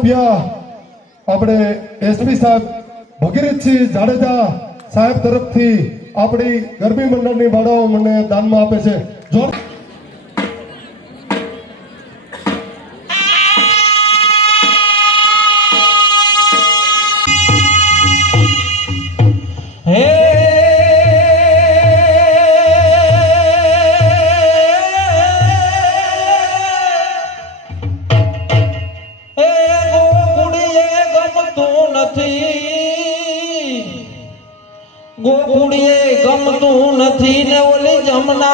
રૂપિયા આપણે એસપી સાહેબ ભગીરથસિંહ જાડેજા સાહેબ તરફથી આપણી ગરબી મંડળની બાળાઓ મને દાનમાં આપે છે. જો गो कुड़िए गम तू नथी ने ओली जमना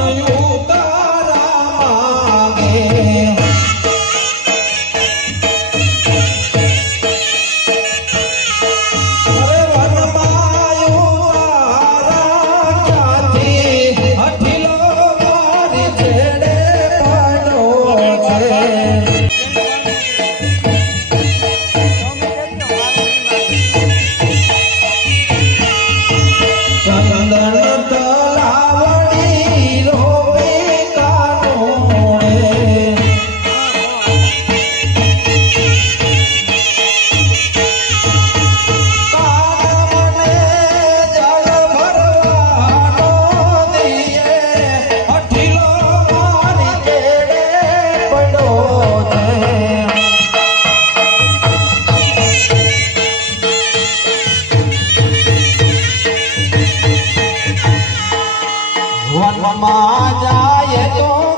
Hallelujah. માં જાય તો